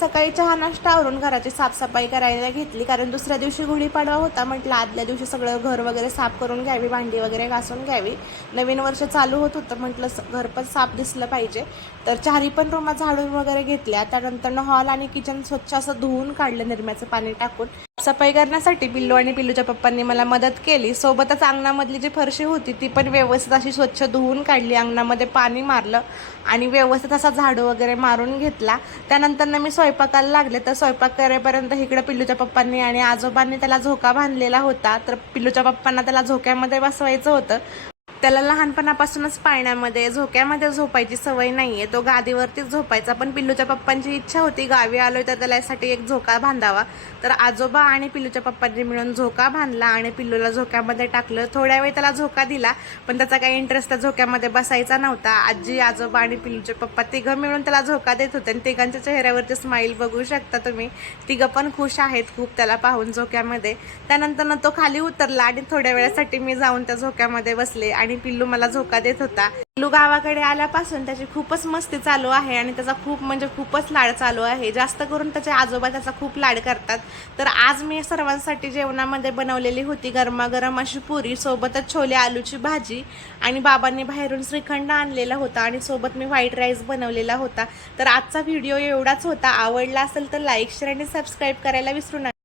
सकाळी चहा नाश्ता आवरून घराची साफसफाई करायला घेतली, कारण दुसऱ्या दिवशी गुढीपाडवा होता. म्हटलं आदल्या दिवशी सगळं घर वगैरे साफ करून घ्यावी, भांडी वगैरे घासून घ्यावी. नवीन वर्ष चालू होत होतं, म्हटलं घर पण साफ दिसलं पाहिजे. तर चारी पण रूमात झाडून वगैरे घेतल्या. त्यानंतर हॉल आणि किचन स्वच्छ असं धुवून काढलं निरम्याचं पाणी टाकून. सफाई करण्यासाठी पिल्लू आणि पिल्लूच्या पप्पांनी मला मदत केली. सोबतच अंगणामधली जी फरशी होती ती पण व्यवस्थित अशी स्वच्छ धुवून काढली. अंगणामध्ये पाणी मारलं आणि व्यवस्थित असा झाडू वगैरे मारून घेतला. त्यानंतर मी स्वयंपाकाला लागले. तर स्वयंपाक करेपर्यंत इकडे पिल्लूच्या पप्पांनी आणि आजोबांनी त्याला झोका बांधलेला होता. तर पिल्लूच्या पप्पांना त्याला झोक्यामध्ये बसवायचं होतं. त्याला लहानपणापासूनच पाळण्यामध्ये झोक्यामध्ये झोपायची सवय नाहीये, तो गादीवरतीच झोपायचा. पण पिल्लूच्या पप्पांची इच्छा होती गावी आलोय तर त्याला यासाठी एक झोका बांधावा. तर आजोबा आणि पिल्लूच्या पप्पांनी मिळून झोका बांधला आणि पिल्लूला झोक्यामध्ये टाकलं. थोड्या वेळ त्याला झोका दिला, पण त्याचा काही इंटरेस्ट त्या झोक्यामध्ये बसायचा नव्हता. आजी, आजोबा आणि पिल्लूचे पप्पा तिघं मिळून त्याला झोका देत होते आणि तिघांच्या चेहऱ्यावरची स्माईल बघू शकता तुम्ही. तिघं पण खुश आहेत खूप त्याला पाहून झोक्यामध्ये. त्यानंतर तो खाली उतरला आणि थोड्या वेळासाठी मी जाऊन त्या झोक्यामध्ये बसले आणि पिल्लू मला झोका देत होता. पिल्लू गावाकडे आल्यापासून त्याची खूपच मस्ती चालू आहे आणि त्याचा खूपच लाड चालू आहे. जास्त करून त्याचे आजोबा त्याचा खूप लाड करतात. तर आज मी सर्वांसाठी जेवणामध्ये बनवलेली होती गरमागरम अशी पुरी, सोबतच छोले आलूची भाजी आणि बाबांनी बाहेरून श्रीखंड आणलेला होता आणि सोबत मी व्हाईट राईस बनवलेला होता. तर आजचा व्हिडिओ एवढाच होता. आवडला असेल तर लाईक, शेअर आणि सबस्क्राईब करायला विसरू नका.